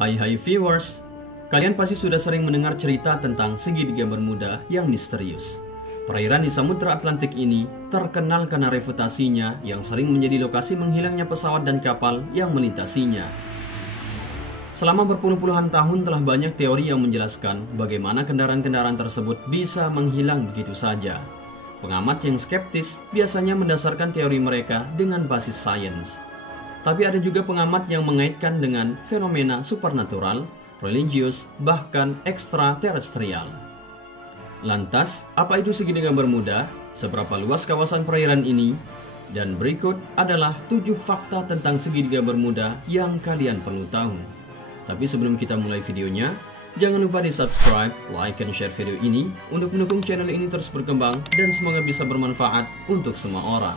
Hai viewers, kalian pasti sudah sering mendengar cerita tentang segitiga Bermuda yang misterius. Perairan di Samudra Atlantik ini terkenal karena reputasinya yang sering menjadi lokasi menghilangnya pesawat dan kapal yang melintasinya. Selama berpuluh-puluhan tahun telah banyak teori yang menjelaskan bagaimana kendaraan-kendaraan tersebut bisa menghilang begitu saja. Pengamat yang skeptis biasanya mendasarkan teori mereka dengan basis sains. Tapi ada juga pengamat yang mengaitkan dengan fenomena supernatural, religius, bahkan ekstraterestrial. Lantas, apa itu segitiga Bermuda? Seberapa luas kawasan perairan ini? Dan berikut adalah 7 fakta tentang segitiga Bermuda yang kalian perlu tahu. Tapi sebelum kita mulai videonya, jangan lupa di subscribe, like, dan share video ini untuk mendukung channel ini terus berkembang dan semoga bisa bermanfaat untuk semua orang.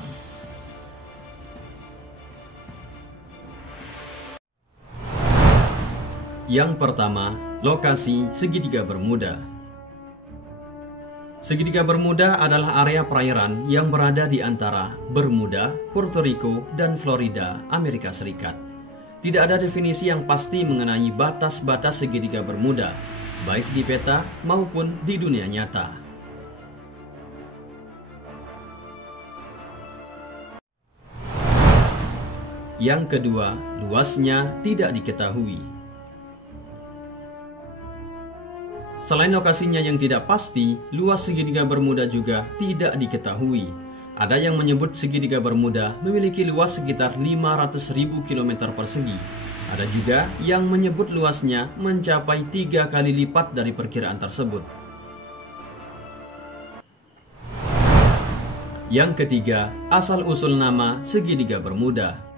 Yang pertama, lokasi segitiga Bermuda. Segitiga Bermuda adalah area perairan yang berada di antara Bermuda, Puerto Rico, dan Florida, Amerika Serikat. Tidak ada definisi yang pasti mengenai batas-batas segitiga Bermuda, baik di peta maupun di dunia nyata. Yang kedua, luasnya tidak diketahui. Selain lokasinya yang tidak pasti, luas segitiga Bermuda juga tidak diketahui. Ada yang menyebut segitiga Bermuda memiliki luas sekitar 500.000 km persegi. Ada juga yang menyebut luasnya mencapai 3 kali lipat dari perkiraan tersebut. Yang ketiga, asal-usul nama segitiga Bermuda.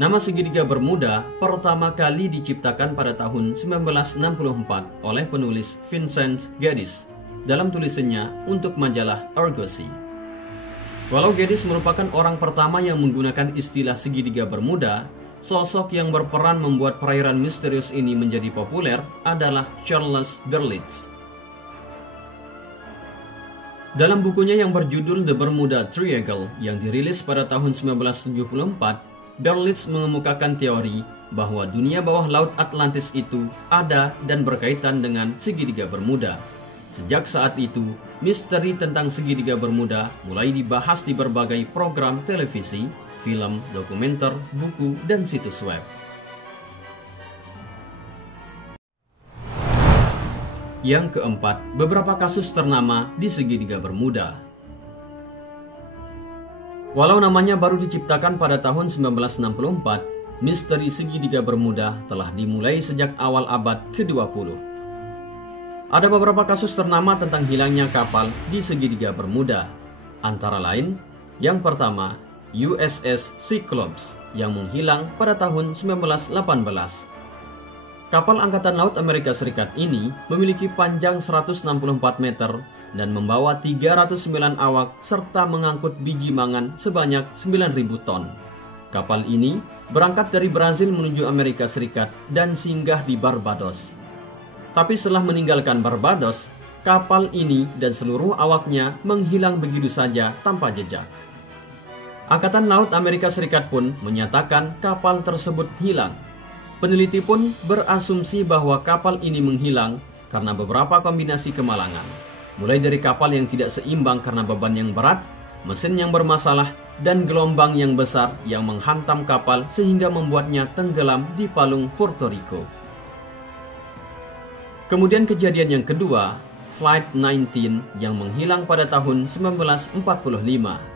Nama segitiga Bermuda pertama kali diciptakan pada tahun 1964 oleh penulis Vincent Gaddis dalam tulisannya untuk majalah Argosy. Walau Gaddis merupakan orang pertama yang menggunakan istilah segitiga Bermuda, sosok yang berperan membuat perairan misterius ini menjadi populer adalah Charles Berlitz. Dalam bukunya yang berjudul The Bermuda Triangle yang dirilis pada tahun 1974, Berlitz mengemukakan teori bahwa dunia bawah laut Atlantis itu ada dan berkaitan dengan segitiga Bermuda. Sejak saat itu, misteri tentang segitiga Bermuda mulai dibahas di berbagai program televisi, film, dokumenter, buku, dan situs web. Yang keempat, beberapa kasus ternama di segitiga Bermuda. Walau namanya baru diciptakan pada tahun 1964, misteri segitiga Bermuda telah dimulai sejak awal abad ke-20. Ada beberapa kasus ternama tentang hilangnya kapal di segitiga Bermuda. Antara lain, yang pertama, USS Cyclops yang menghilang pada tahun 1918. Kapal Angkatan Laut Amerika Serikat ini memiliki panjang 164 meter dan membawa 309 awak serta mengangkut biji mangan sebanyak 9.000 ton. Kapal ini berangkat dari Brazil menuju Amerika Serikat dan singgah di Barbados. Tapi setelah meninggalkan Barbados, kapal ini dan seluruh awaknya menghilang begitu saja tanpa jejak. Angkatan Laut Amerika Serikat pun menyatakan kapal tersebut hilang. Peneliti pun berasumsi bahwa kapal ini menghilang karena beberapa kombinasi kemalangan. Mulai dari kapal yang tidak seimbang karena beban yang berat, mesin yang bermasalah, dan gelombang yang besar yang menghantam kapal sehingga membuatnya tenggelam di palung Puerto Rico. Kemudian kejadian yang kedua, Flight 19 yang menghilang pada tahun 1945.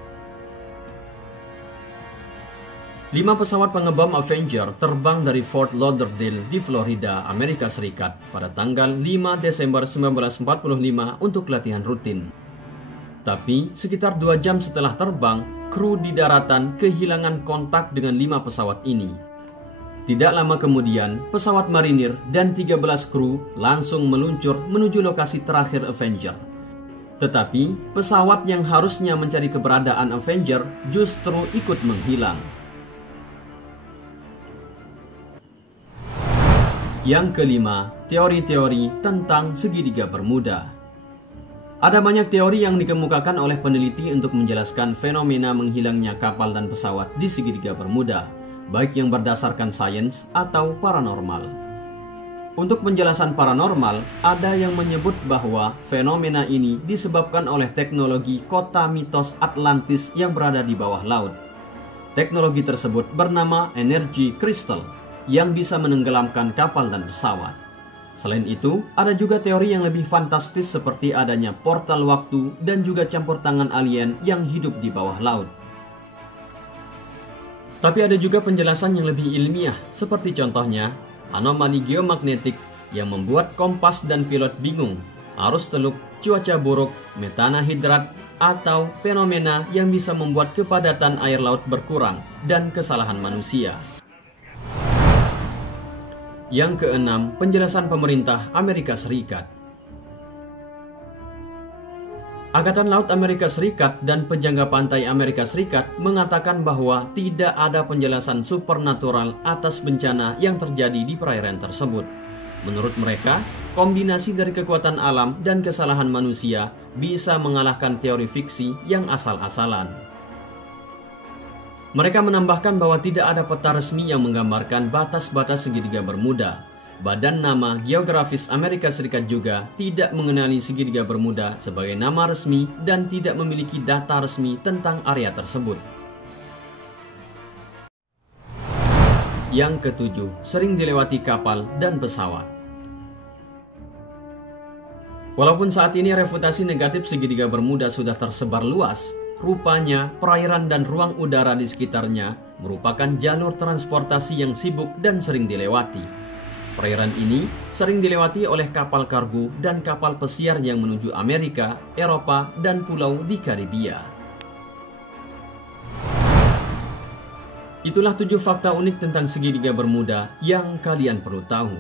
5 pesawat pengebom Avenger terbang dari Fort Lauderdale di Florida, Amerika Serikat pada tanggal 5 Desember 1945 untuk latihan rutin. Tapi, sekitar 2 jam setelah terbang, kru di daratan kehilangan kontak dengan 5 pesawat ini. Tidak lama kemudian, pesawat marinir dan 13 kru langsung meluncur menuju lokasi terakhir Avenger. Tetapi, pesawat yang harusnya mencari keberadaan Avenger justru ikut menghilang. Yang kelima, teori-teori tentang segitiga Bermuda. Ada banyak teori yang dikemukakan oleh peneliti untuk menjelaskan fenomena menghilangnya kapal dan pesawat di segitiga Bermuda. baik yang berdasarkan sains atau paranormal. Untuk penjelasan paranormal, ada yang menyebut bahwa fenomena ini disebabkan oleh teknologi kota mitos Atlantis yang berada di bawah laut. Teknologi tersebut bernama energi kristal yang bisa menenggelamkan kapal dan pesawat. Selain itu, ada juga teori yang lebih fantastis seperti adanya portal waktu dan juga campur tangan alien yang hidup di bawah laut. Tapi ada juga penjelasan yang lebih ilmiah, seperti contohnya anomali geomagnetik yang membuat kompas dan pilot bingung, arus teluk, cuaca buruk, metana hidrat, atau fenomena yang bisa membuat kepadatan air laut berkurang dan kesalahan manusia. Yang keenam, penjelasan pemerintah Amerika Serikat. Angkatan Laut Amerika Serikat dan penjaga pantai Amerika Serikat mengatakan bahwa tidak ada penjelasan supernatural atas bencana yang terjadi di perairan tersebut. Menurut mereka, kombinasi dari kekuatan alam dan kesalahan manusia bisa mengalahkan teori fiksi yang asal-asalan. Mereka menambahkan bahwa tidak ada peta resmi yang menggambarkan batas-batas segitiga Bermuda. Badan Nama Geografis Amerika Serikat juga tidak mengenali segitiga Bermuda sebagai nama resmi dan tidak memiliki data resmi tentang area tersebut. Yang ketujuh, sering dilewati kapal dan pesawat. Walaupun saat ini reputasi negatif segitiga Bermuda sudah tersebar luas, rupanya perairan dan ruang udara di sekitarnya merupakan jalur transportasi yang sibuk dan sering dilewati. Perairan ini sering dilewati oleh kapal kargo dan kapal pesiar yang menuju Amerika, Eropa, dan pulau di Karibia. Itulah 7 fakta unik tentang segitiga Bermuda yang kalian perlu tahu.